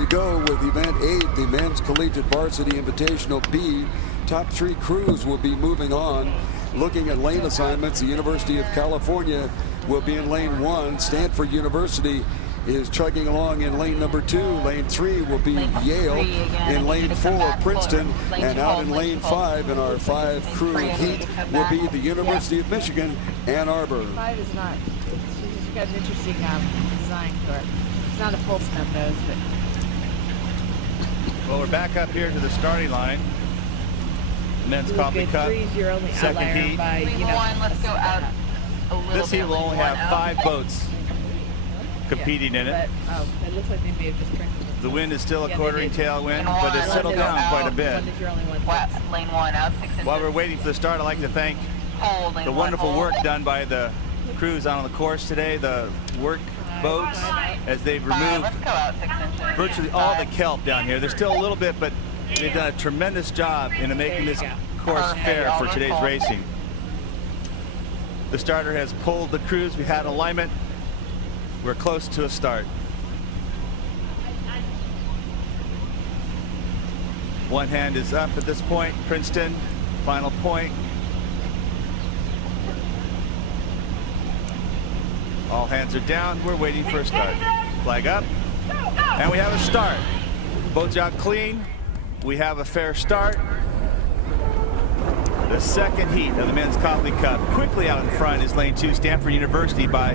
to go with event 8, the Men's Collegiate Varsity Invitational B. Top 3 crews will be moving on. Looking at lane assignments, the University of California will be in lane 1. Stanford University is chugging along in lane number 2. Lane 3 will be Yale. In lane 4, Princeton. And out in lane 5 in our 5-crew heat will be the University of Michigan, Ann Arbor. 5 is not. She's got an interesting design to it. It's not a full snub nose, but. Well, we're back up here to the starting line. Men's Coffee Cup, second heat. By, let's go out a little This heat will only have 5 boats competing in it. But, it looks like they may have just turned. The wind is still a quartering tailwind, but it's settled down quite a bit. Lane 1 out 6 inches. While we're waiting for the start, I'd like to thank the wonderful work done by the crews out on the course today, the work boats, as they've removed virtually all the kelp down here. There's still a little bit, but they've done a tremendous job in making this course fair for today's racing. The starter has pulled the crews. We had alignment. We're close to a start. One hand is up at this point. Princeton, final point. All hands are down. We're waiting for a start. Flag up. And we have a start. Boats out clean. We have a fair start. The second heat of the Men's Coffee Cup. Quickly out in front is lane 2, Stanford University, by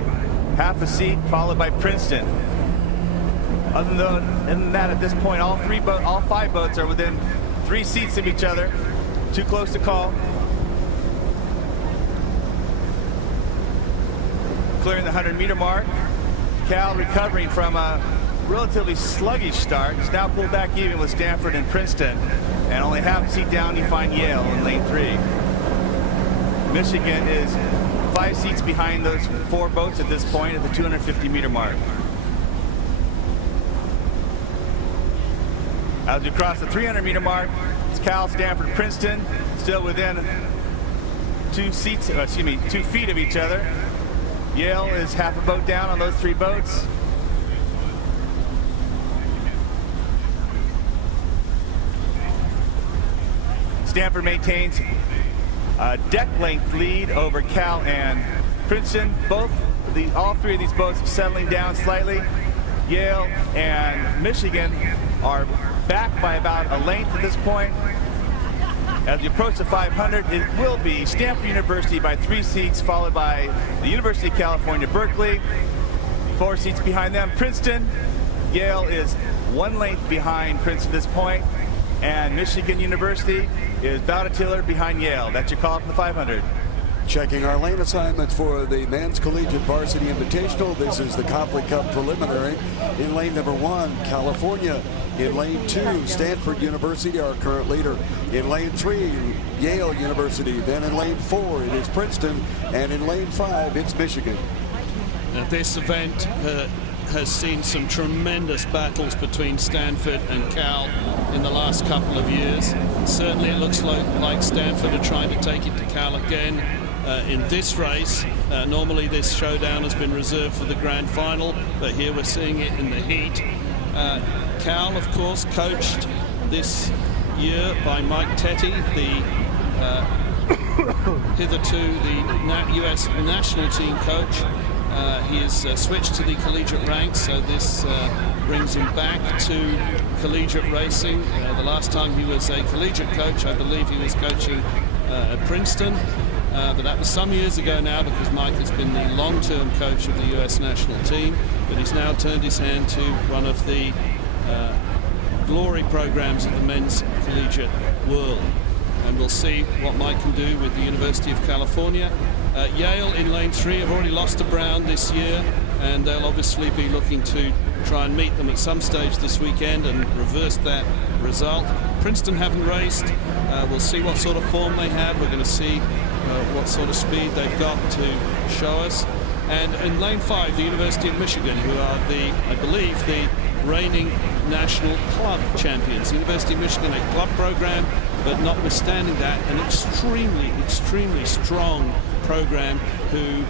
half a seat, followed by Princeton. Other than that, at this point, all 5 boats are within 3 seats of each other. Too close to call. Clearing the 100-meter mark. Cal recovering from a relatively sluggish start. It's now pulled back even with Stanford and Princeton. And only half a seat down, you find Yale in lane 3. Michigan is 5 seats behind those 4 boats at this point at the 250-meter mark. As we cross the 300-meter mark, it's Cal, Stanford, Princeton, still within 2 feet of each other. Yale is half a boat down on those 3 boats. Stanford maintains a deck length lead over Cal and Princeton. All 3 of these boats are settling down slightly. Yale and Michigan are back by about a length at this point. As we approach the 500, it will be Stanford University by 3 seats, followed by the University of California, Berkeley. 4 seats behind them, Princeton. Yale is 1 length behind Princeton at this point. And Michigan University is about a tiller behind Yale. That's your call from the 500. Checking our lane assignments for the Men's Collegiate Varsity Invitational. This is the Copley Cup preliminary. In lane number 1, California. In lane 2, Stanford University, our current leader. In lane 3, Yale University. Then in lane 4, it is Princeton. And in lane 5, it's Michigan. Now, this event has seen some tremendous battles between Stanford and Cal in the last couple of years. Certainly it looks like Stanford are trying to take it to Cal again in this race. Normally this showdown has been reserved for the grand final, but here we're seeing it in the heat. Cal, of course, coached this year by Mike Tetty, hitherto the U.S. national team coach. He has switched to the collegiate ranks, so this brings him back to collegiate racing. The last time he was a collegiate coach, I believe he was coaching at Princeton, but that was some years ago now, because Mike has been the long-term coach of the U.S. national team, but he's now turned his hand to one of the glory programs of the men's collegiate world. And we'll see what Mike can do with the University of California. Yale in lane 3 have already lost to Brown this year, and they'll obviously be looking to try and meet them at some stage this weekend and reverse that result. Princeton haven't raced. We'll see what sort of form they have. We're going to see what sort of speed they've got to show us. And in lane 5, the University of Michigan, who are I believe, the reigning national club champions. University of Michigan, a club program, but notwithstanding that, an extremely, extremely strong program who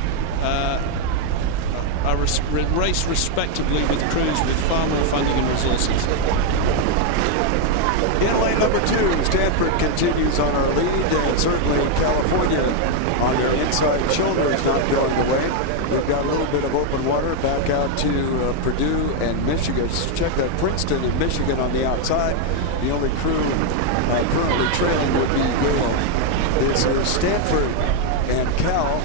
race respectively with crews with far more funding and resources. In lane number 2, Stanford continues on our lead, and certainly California on their inside shoulder is not going away. We've got a little bit of open water back out to Purdue and Michigan. Check that, Princeton and Michigan on the outside. The only crew currently trailing would be Yale. This is Stanford and Cal,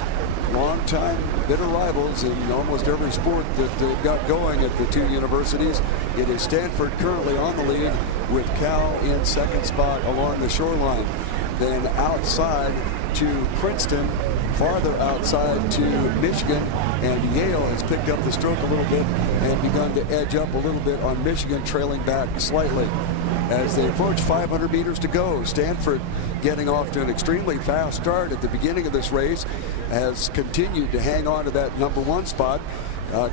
long-time bitter rivals in almost every sport that they've got going at the two universities. It is Stanford currently on the lead with Cal in second spot along the shoreline. Then outside to Princeton, farther outside to Michigan, and Yale has picked up the stroke a little bit and begun to edge up a little bit on Michigan, trailing back slightly. As they approach 500 meters to go, Stanford getting off to an extremely fast start at the beginning of this race, has continued to hang on to that number 1 spot.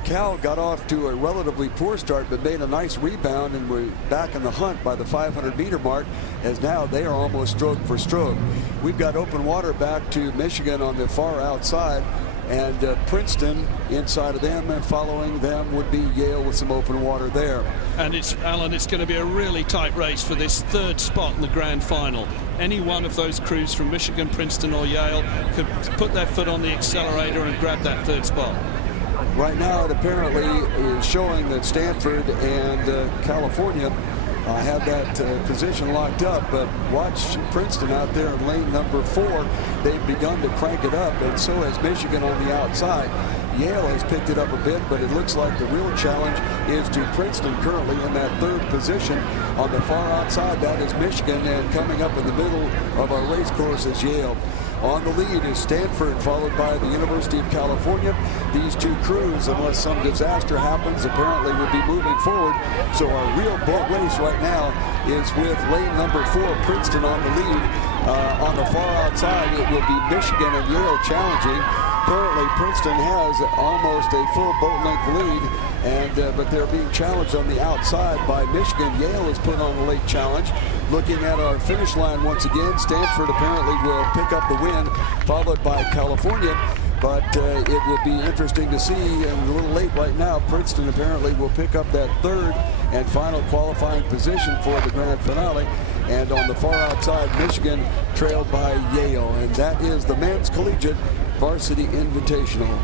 Cal got off to a relatively poor start, but made a nice rebound and were back in the hunt by the 500-meter mark, as now they are almost stroke for stroke. We've got open water back to Michigan on the far outside, and Princeton inside of them, and following them would be Yale with some open water there. And it's, Alan, it's going to be a really tight race for this third spot in the grand final. Any one of those crews from Michigan, Princeton or Yale could put their foot on the accelerator and grab that third spot. Right now it apparently is showing that Stanford and California have that position locked up, but watch Princeton out there in lane number 4. They've begun to crank it up, and so has Michigan on the outside. Yale has picked it up a bit, but it looks like the real challenge is to Princeton, currently in that 3rd position. On the far outside, that is Michigan, and coming up in the middle of our race course is Yale. On the lead is Stanford, followed by the University of California. These two crews, unless some disaster happens, apparently will be moving forward. So our real boat race right now is with lane number 4, Princeton on the lead. On the far outside, it will be Michigan and Yale challenging. Currently, Princeton has almost a full boat length lead, but they're being challenged on the outside by Michigan. Yale is put on a late challenge. Looking at our finish line once again, Stanford apparently will pick up the win, followed by California. But it will be interesting to see, and a little late right now, Princeton apparently will pick up that 3rd and final qualifying position for the grand finale. And on the far outside, Michigan trailed by Yale. And that is the Men's Collegiate Varsity Invitational.